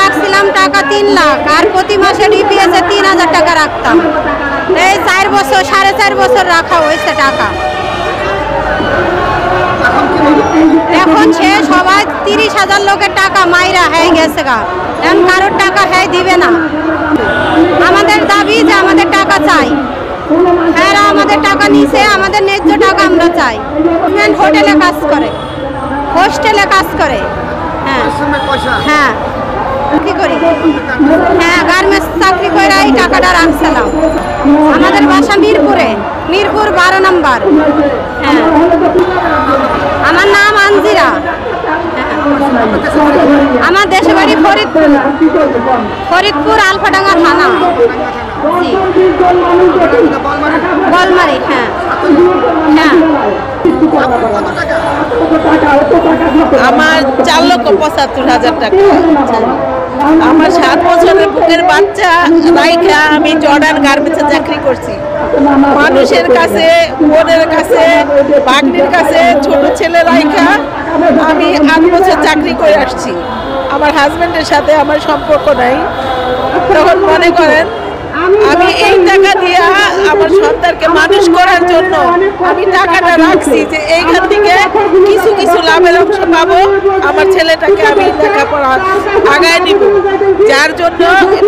রাখছিলাম টাকা 3 লাখ, আর প্রতি মাসে ডিপিএস 3000 টাকা রাখতাম। এই 4 বছর 4.5 বছর রাখা হয়েছে টাকা। এখন সে সবাই 30,000 লোকের টাকা মাইরা হয়ে গেছে গা, এখন কারোর টাকা হ্যাঁ দিবে না। আমাদের দাবি যে আমাদের টাকা চাই, হ্যাঁ আমাদের টাকা নিছে, আমাদের ন্যায্য টাকা আমরা চাই। হোটেলে কাজ করে, হোস্টেলে কাজ করে, হ্যাঁ হ্যাঁ কি করি, হ্যাঁ গার্মেন্টস চাকরি করে এই টাকাটা রাখছিলাম। আমাদের বাসা মিরপুরে, মিরপুর 12 নম্বর। হ্যাঁ আমার নাম আনজিরা। আমার দেশের বাড়ি ফরিদপুর, ফরিদপুর আলফাডাঙ্গা থানা, বলমারি। হ্যাঁ হ্যাঁ আমার 4,75,000 টাকা। আমার 7 বছরের বুকের বাচ্চা রাইখা আমি জর্ডান গার্মেন্টসে চাকরি করছি। মানুষের কাছে, বোনের কাছে, ভাগ্নির কাছে ছোট ছেলে রাইখা আমি 8 বছর চাকরি করে আসছি। আমার হাজবেন্ডের সাথে আমার সম্পর্ক নাই। তখন মনে করেন আমি এই টাকা দিয়ে আমার সন্তানকে মানুষ করার জন্য আমি টাকাটা রাখছি যে এইখান থেকে কিছু কিছু লাভের অংশ পাবো, আমার ছেলেটাকে আমি লেখাপড়া আগায় নিব। যার জন্য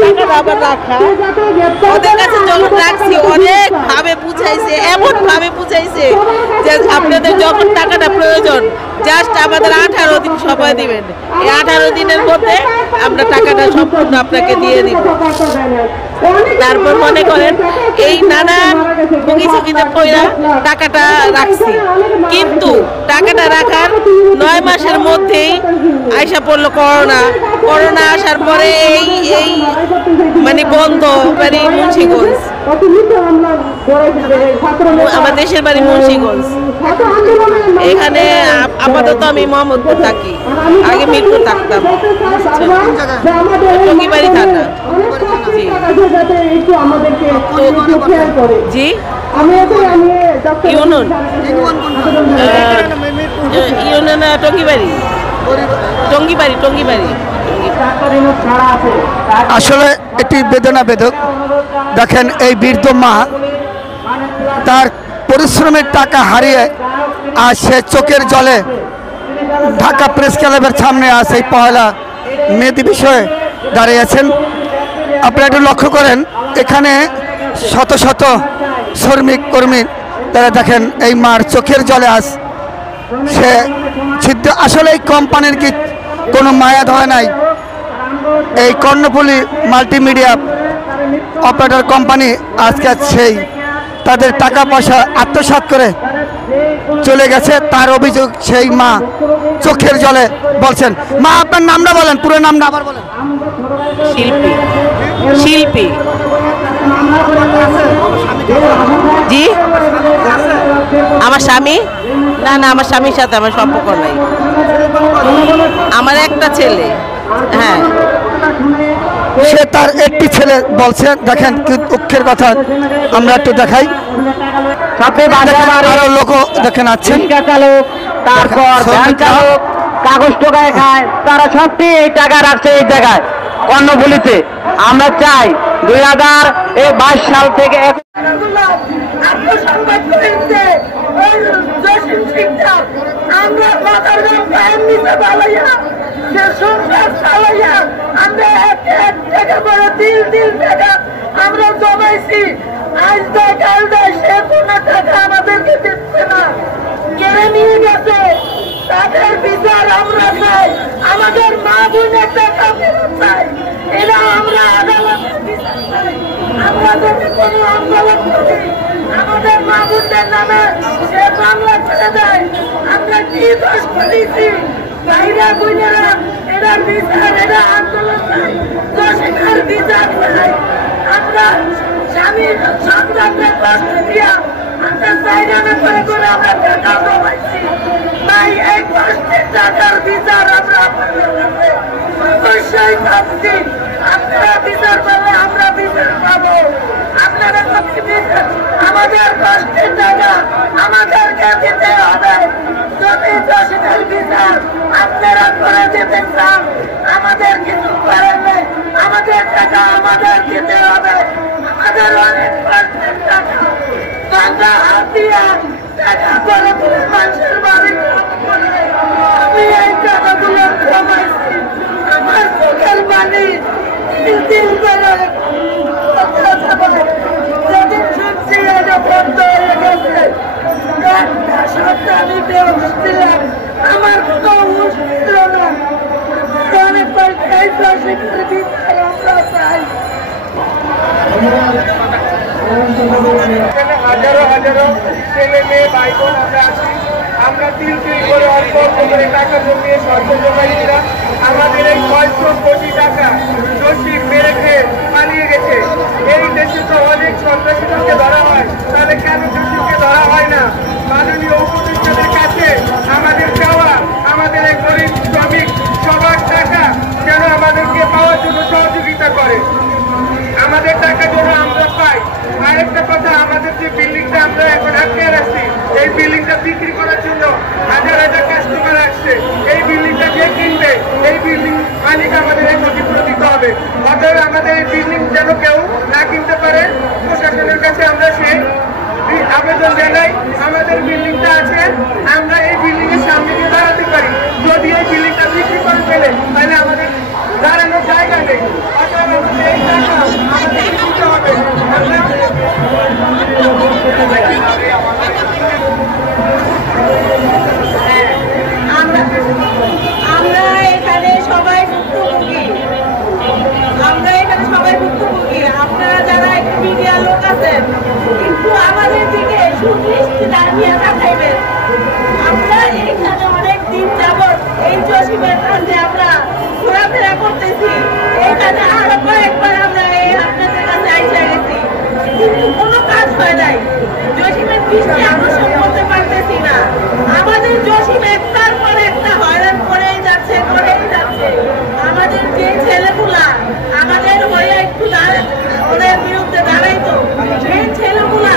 টাকাটা আবার রাখা। ওদের কাছে যখন রাখছি অনেক ভাবে বুঝাইছে, এমন ভাবে বুঝাইছে যে আপনাদের যখন টাকাটা প্রয়োজন জাস্ট আমাদের 18 দিন সময় দিবেন, এই 18 দিনের মধ্যে আমরা টাকাটা সম্পূর্ণ আপনাকে দিয়ে দিব। তারপর মনে করেন এই নানা ভুগিচুগিতে পয়লা টাকাটা রাখছি, কিন্তু টাকাটা রাখার 9 মাসের মধ্যেই আইসা পড়লো করোনা। করোনা আসার পরে এই মানে বন্ধ, মানে মুন্সিগঞ্জ, আমার দেশের বাড়ি মুন্সিগঞ্জ। এখানে আপাতত আমি মোহাম্মদপুর থাকি, আগে মিরপুর থাকতাম, টঙ্গিবাড়ি থানা। জি ইউনিয়ন টঙ্গিবাড়ি, টঙ্গিবাড়ি টঙ্গিবাড়ি। আসলে এটি বেদনাবেদক। দেখেন এই বৃদ্ধ মা তার পরিশ্রমের টাকা হারিয়ে আর সে চোখের জলে ঢাকা প্রেস ক্লাবের সামনে আসে এই পহেলা মে বিষয়ে দাঁড়িয়েছেন। আপনারা একটু লক্ষ্য করেন, এখানে শত শত শ্রমিক কর্মী তারা দেখেন এই মার চোখের জলে আস সে ছিদ্র। আসলে এই কোম্পানির কি কোনো মায়া ধয় নাই? এই কর্ণফুলী মাল্টিমিডিয়া অপারেটর কোম্পানি আজকে সেই তাদের টাকা পয়সা আত্মসাৎ করে চলে গেছে। তার অভিযোগ সেই মা চোখের জলে বলছেন। মা আপনার নামটা বলেন, পুরো নামটা আবার বলেন। শিল্পী, শিল্পী। জি আমার স্বামী, না না আমার স্বামীর সাথে আমার সম্পর্ক নাই, আমার একটা ছেলে। হ্যাঁ সে তার একটি ছেলে বলছে। দেখেন কি দুঃখের কথা, আমরা একটু দেখাই। আরো লোক দেখেন আছেন, তারপর কাগজ টোকায় খায়, তারা সত্যি এই টাকা রাখছে এই জায়গায় কর্ণফুলীতে। আমরা চাই 2022 সাল থেকে আমরা জমাইছি, আজ দেয় কাল দেয়, সে কোনো টাকা আমাদেরকে দিচ্ছে না, কেড়ে নিয়ে গেছে। তাদের বিচার আমরা চাই, আমাদের মা বোনের টাকা ফেরত চাই। এরা আমরা আদালতের বিচার চাই। আমরা যদি কোনো আন্দোলন করি, আমাদের মা বোনদের নামে সে মামলা করে দেয়, আমরা কি দোষ করেছি? বাইরে বোনেরা এরা বিচার, এরা আন্দোলন চাই, দোষীদের বিচার চাই। আমরা স্বামীর সন্তানদের কষ্ট দিয়া আমরা চাইরানা করে করে আমরা টাকা জমাইছি। তাই এই কষ্টের টাকার বিচার আমরা আপনাদের কাছে অবশ্যই পাচ্ছি। আপনারা বিচার পাবে, আমরা বিচার পাবো। আপনারা আমাদের কষ্টের টাকা আমাদেরকে দিতে হবে। যদি দোষীদের বিচার আপনারা করে দিতে চান, আমাদের কিছু করেন টাকা আমাদের দিতে হবে, আমাদের অনেক কষ্টের টাকা। টাকা হাত দিয়ে টাকা করে তুলে মানুষের বাড়ি কাজ করে আমি এই টাকাগুলো জমাইছি। আমার চোখের পানি তিল তিল করে যেদিন শুনছি এটা বন্ধ হয়ে গেছে, একটা সপ্তাহ আমি বেউস ছিলাম, আমার কোনো হুঁশ ছিল না। অনেক এই দশকের বিচার আমরা চাই। হাজারো হাজারো ছেলে মেয়ে ভাই বোন আমরা আছি, আমরা তিল তিল করে অল্প অল্প করে টাকা জমিয়ে সরকার জমাইছিলাম। আমাদের এই ৬০০ কোটি টাকা দোষী মেরে খেয়ে পালিয়ে গেছে। এই দেশে তো অনেক সন্ত্রাসীদেরকে ধরা হয়, তাহলে কেন দোষীকে ধরা হয় না? মাননীয় উপদেষ্টাদের কাছে আমাদের চাওয়া, আমাদের এই গরিব শ্রমিক সবার টাকা যেন আমাদেরকে পাওয়ার জন্য সহযোগিতা করে, আমাদের টাকা যেন আমরা পাই। আরেকটা কথা, আমাদের যে বিল্ডিংটা আমরা এখন আটকে রাখছি, এই বিল্ডিংটা বিক্রি করার জন্য হাজার হাজার কাস্টমার আসছে। এই বিল্ডিংটা যে কিনবে, এই বিল্ডিং মালিক আমাদের এই ক্ষতিপূরণ দিতে হবে। অতএব আমাদের এই বিল্ডিং যেন কেউ না কিনতে পারে, প্রশাসনের কাছে আমরা সেই আবেদন জানাই। আমাদের বিল্ডিংটা আছে, আমরা এই বিল্ডিং এর সামনে দিয়ে দাঁড়াতে পারি। যদি এই বিল্ডিংটা বিক্রি করে ফেলে তাহলে আমাদের দাঁড়ানোর জায়গা নেই। অতএব আমাদের এই টাকা আমাদের দিতে হবে। আমরা এখানে সবাই ভুক্তভোগী, আপনারা যারা একটু মিডিয়ার লোক আছেন কিন্তু আমাদের দিকে সুদৃষ্টি দাঁড়িয়ে থাকাইবেন। আমরা এইখানে অনেক দিন যাবত এই জসিমের কাছে আমরা ঘোরাফেরা করতেছি, এইখানে আরো কয়েকবার আমরা এই আপনাদের কাছে আইসা গেছি কিন্তু কোনো কাজ হয় নাই। জসিমের দৃষ্টি আকর্ষণ করতে পারতেছি না। আমাদের জসিম একটার পর একটা হয়রান করেই যাচ্ছে। আমাদের যে ছেলেগুলা আমাদের হয়ে একটু ওদের বিরুদ্ধে দাঁড়াইতো, সেই ছেলেগুলা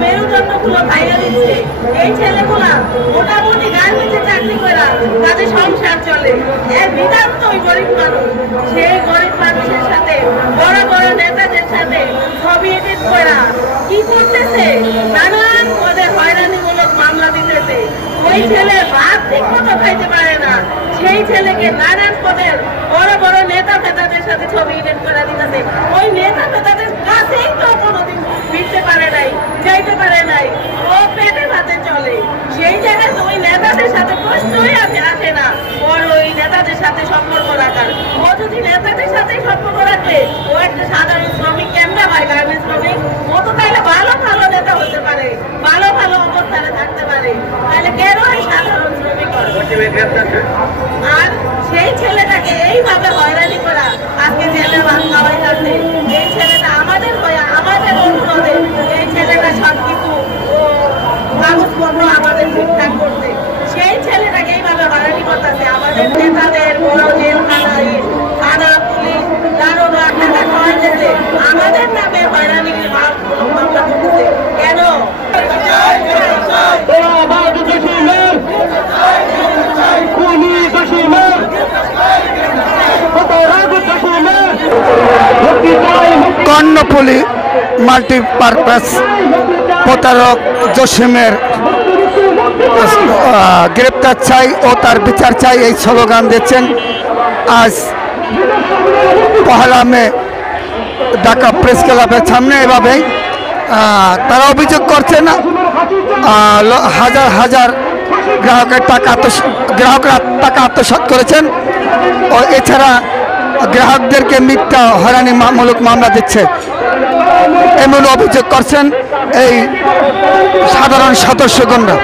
মেরুদণ্ডগুলো খাইয়ে দিচ্ছে। এই ছেলেগুলা মোটামুটি গার্মেন্টে চাকরি করে তাদের সংসার চলে। এর বিধান তো ওই গরিব মানুষ, সেই গরিব মানুষের সাথে বড় বড় নেতাদের সাথে ছবি এডিট করা কি করতেছে, নানান পদে হয়রানিমূলক মামলা দিতেছে। ওই ছেলে ভাত ঠিক মতো খাইতে পারে না, সেই ছেলেকে নানান পদের বড় বড় নেতা ফেতাদের সাথে ছবি এডিট করা দিতেছে। ওই নেতা ফেতাদের কাছেই তো কোনোদিন ফিরতে পারে নাই, যাইতে পারে নাই, ও পেটে ভাতে চলে। সেই জায়গায় তো ওই নেতাদের সাথে প্রশ্নই আসে না ওর ওই নেতাদের সাথে সম্পর্ক রাখার। ও যদি নেতাদের সাথে সম্পর্ক রাখে, ও একটা সাধারণ শ্রমিক কেমনা ভাই, গার্মেন্টস শ্রমিক, ও তো তাইলে ভালো ভালো নেতা হতে পারে, ভালো ভালো অবস্থানে থাকতে পারে, তাহলে কেন এই সাধারণ শ্রমিক? আর সেই ছেলেটাকে এইভাবে হয়রানি করা, আজকে জেলে ভাত খাওয়াই যাচ্ছে। এই ছেলেটা আমাদের হয়ে, আমাদের অনুরোধে এই ছেলেটা সব কিছু কাগজপত্র আমাদের ঠিকঠাক করছে, সেই ছেলেটাকে এইভাবে হয়রানি করতেছে। আমাদের নেতাদের বড় জেলখানা, থানা, পুলিশ, দারোগা টাকা খাওয়াইতেছে, আমাদের নামে হয়রানি মামলা করতেছে কেন? কর্ণফুলী মাল্টিপারপাস প্রতারক জসিমের গ্রেপ্তার চাই ও তার বিচার চাই, এই স্লোগান দিচ্ছেন আজ 1 মে ঢাকা প্রেস ক্লাবের সামনে। এভাবেই তারা অভিযোগ করছেন হাজার হাজার গ্রাহকরা টাকা আত্মসাৎ করেছেন ও এছাড়া গ্রাহকদেরকে মিথ্যা হয়রানিমূলক মামলা দিচ্ছে, এমন অভিযোগ করছেন এই সাধারণ সদস্যগণরা।